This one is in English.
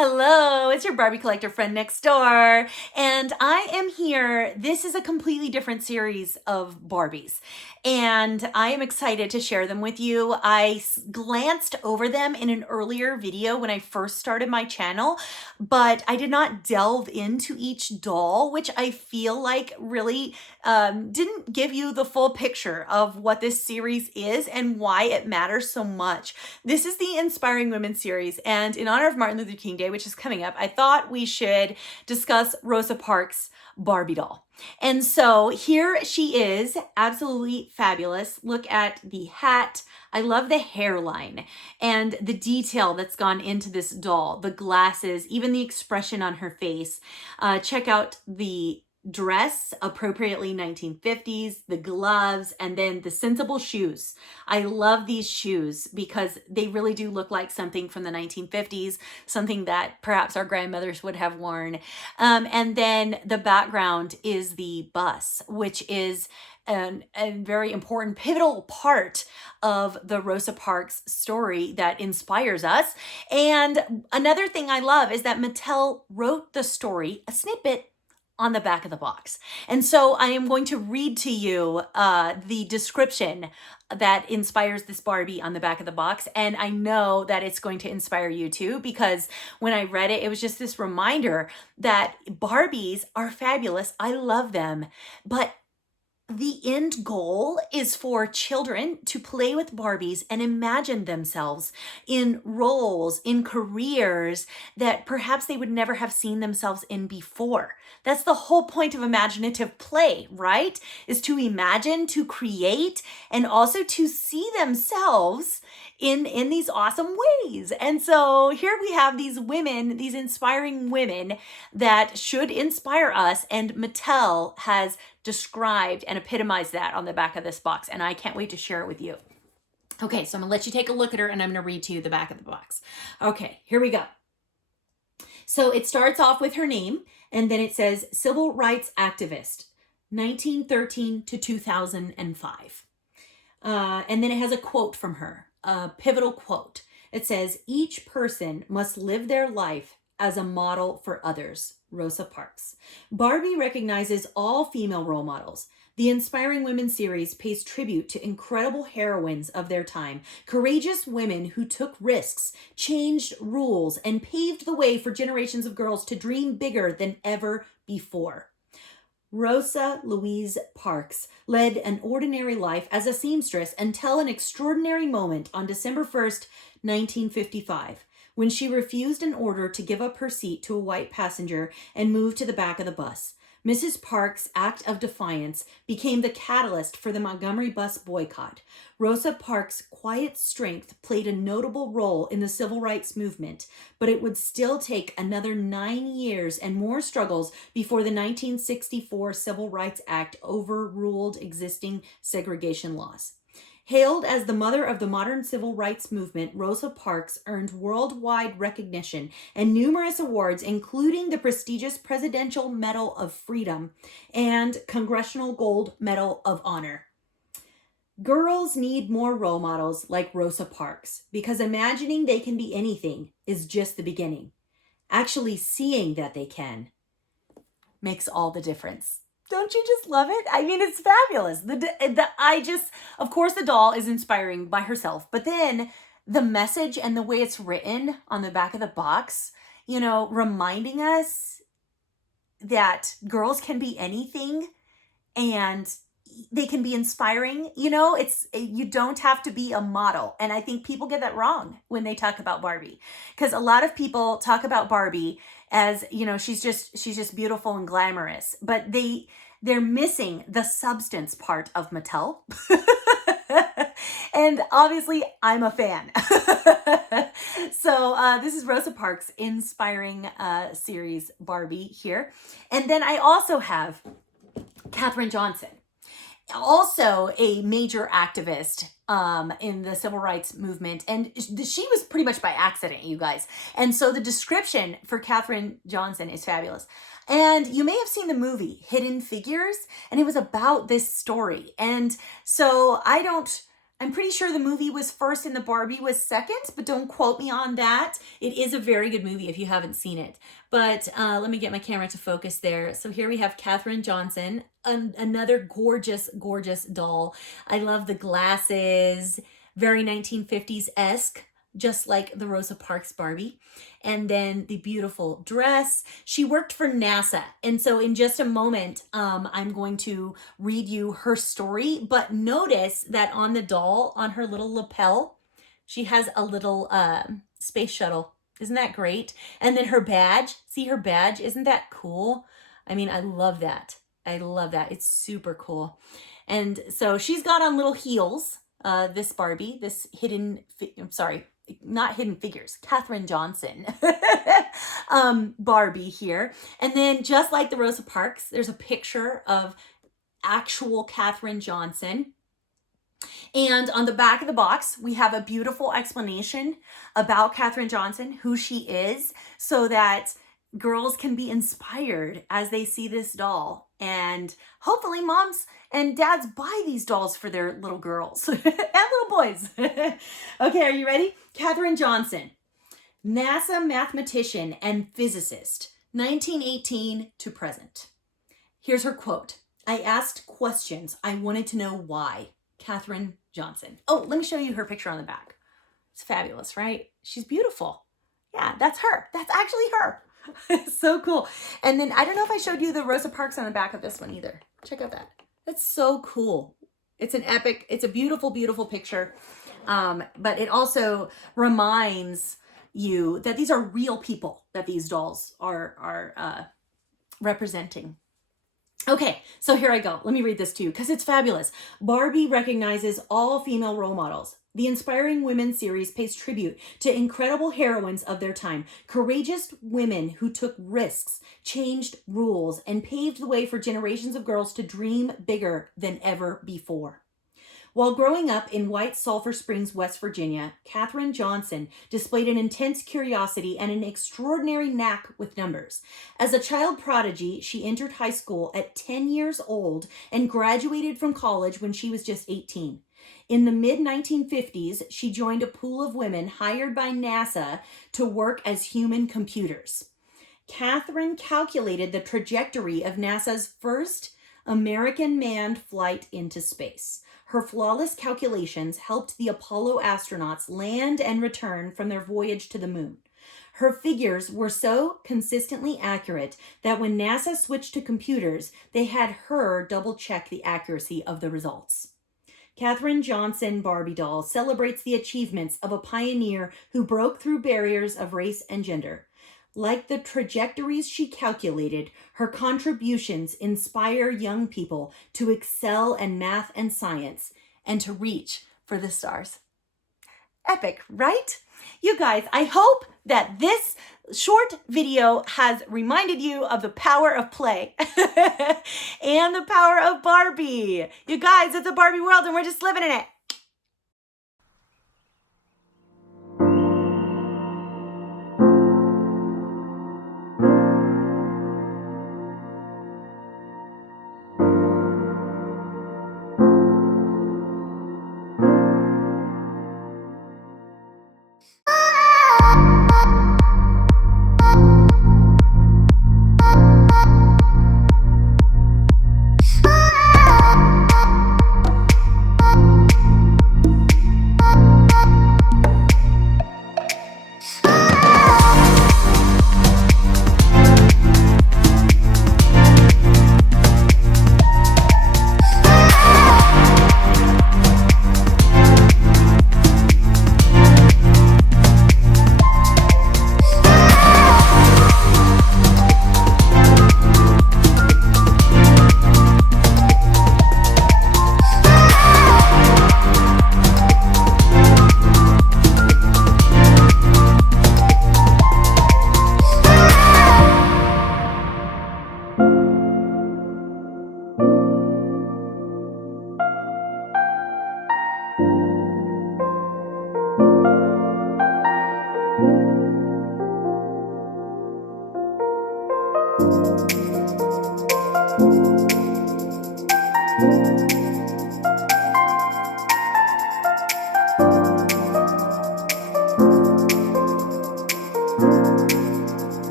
Hello, it's your Barbie collector friend next door, and I am here. This is a completely different series of Barbies, and I am excited to share them with you. I glanced over them in an earlier video when I first started my channel, but I did not delve into each doll, which I feel like really didn't give you the full picture of what this series is and why it matters so much. This is the Inspiring Women series, and in honor of Martin Luther King Day, which is coming up, I thought we should discuss Rosa Parks' Barbie doll. And so here she is, absolutely fabulous. Look at the hat. I love the hairline and the detail that's gone into this doll, the glasses, even the expression on her face. Check out the dress, appropriately 1950s, the gloves, and then the sensible shoes. I love these shoes because they really do look like something from the 1950s, something that perhaps our grandmothers would have worn. And then the background is the bus, which is a very important pivotal part of the Rosa Parks story that inspires us. And another thing I love is that Mattel wrote the story, a snippet, on the back of the box. And so I am going to read to you the description that inspires this Barbie on the back of the box. And I know that it's going to inspire you too, because when I read it, it was just this reminder that Barbies are fabulous. I love them, but the end goal is for children to play with Barbies and imagine themselves in roles, in careers that perhaps they would never have seen themselves in before. That's the whole point of imaginative play, right? Is to imagine, to create, and also to see themselves in these awesome ways. And so here we have these women, these inspiring women that should inspire us, and Mattel has described and epitomized that on the back of this box, and I can't wait to share it with you. Okay, so I'm gonna let you take a look at her, and I'm gonna read to you the back of the box. Okay, here we go. So it starts off with her name, and then it says Civil Rights Activist, 1913 to 2005. And then it has a quote from her, a pivotal quote. It says, "Each person must live their life as a model for others." Rosa Parks. Barbie recognizes all female role models. The Inspiring Women series pays tribute to incredible heroines of their time, courageous women who took risks, changed rules, and paved the way for generations of girls to dream bigger than ever before. Rosa Louise Parks led an ordinary life as a seamstress until an extraordinary moment on December 1st, 1955. When she refused an order to give up her seat to a white passenger and move to the back of the bus. Mrs. Parks' act of defiance became the catalyst for the Montgomery bus boycott. Rosa Parks' quiet strength played a notable role in the civil rights movement, but it would still take another 9 years and more struggles before the 1964 Civil Rights Act overruled existing segregation laws. Hailed as the mother of the modern civil rights movement, Rosa Parks earned worldwide recognition and numerous awards, including the prestigious Presidential Medal of Freedom and Congressional Gold Medal of Honor. Girls need more role models like Rosa Parks, because imagining they can be anything is just the beginning. Actually seeing that they can makes all the difference. Don't you just love it? I mean, it's fabulous. Of course, the doll is inspiring by herself, but then the message and the way it's written on the back of the box, reminding us that girls can be anything and they can be inspiring. You don't have to be a model. And I think people get that wrong when they talk about Barbie, because a lot of people talk about Barbie as, she's just beautiful and glamorous, but they're missing the substance part of Mattel. And obviously I'm a fan. So this is Rosa Parks' Inspiring series Barbie here. And then I also have Katherine Johnson, also a major activist in the civil rights movement. And she was pretty much by accident, you guys. And so the description for Katherine Johnson is fabulous. And you may have seen the movie Hidden Figures, and it was about this story. And so I don't I'm pretty sure the movie was first and the Barbie was second, but don't quote me on that. It is a very good movie if you haven't seen it. But let me get my camera to focus there. So here we have Katherine Johnson, another gorgeous, gorgeous doll. I love the glasses, very 1950s-esque, just like the Rosa Parks Barbie. And then the beautiful dress. She worked for NASA. And so in just a moment, I'm going to read you her story. But notice that on the doll, on her little lapel, she has a little space shuttle. Isn't that great? And then her badge, see her badge? Isn't that cool? I mean, I love that. I love that. It's super cool. And so she's got on little heels, this Barbie, this not Hidden Figures, Katherine Johnson Barbie here. And then just like the Rosa Parks, there's a picture of actual Katherine Johnson. And on the back of the box, we have a beautiful explanation about Katherine Johnson, who she is, so that girls can be inspired as they see this doll. And hopefully moms and dads buy these dolls for their little girls and little boys. Okay, are you ready? Katherine Johnson, NASA mathematician and physicist, 1918 to present. Here's her quote. I asked questions. I wanted to know why. Katherine Johnson. Oh, let me show you her picture on the back. It's fabulous, right? She's beautiful. Yeah, that's her. That's actually her. So cool. And then I don't know if I showed you the Rosa Parks on the back of this one either. Check out that. That's so cool. It's an epic, it's a beautiful, beautiful picture. But it also reminds you that these are real people that these dolls are representing. Okay, so here I go. Let me read this to you because it's fabulous. Barbie recognizes all female role models. The Inspiring Women series pays tribute to incredible heroines of their time, courageous women who took risks, changed rules, and paved the way for generations of girls to dream bigger than ever before. While growing up in White Sulphur Springs, West Virginia, Katherine Johnson displayed an intense curiosity and an extraordinary knack with numbers. As a child prodigy, she entered high school at 10 years old and graduated from college when she was just 18. In the mid-1950s, she joined a pool of women hired by NASA to work as human computers. Katherine calculated the trajectory of NASA's first American manned flight into space. Her flawless calculations helped the Apollo astronauts land and return from their voyage to the moon. Her figures were so consistently accurate that when NASA switched to computers, they had her double-check the accuracy of the results. Katherine Johnson Barbie doll celebrates the achievements of a pioneer who broke through barriers of race and gender. Like the trajectories she calculated, her contributions inspire young people to excel in math and science and to reach for the stars. Epic, right? You guys, I hope that this short video has reminded you of the power of play and the power of Barbie. You guys, it's a Barbie world and we're just living in it.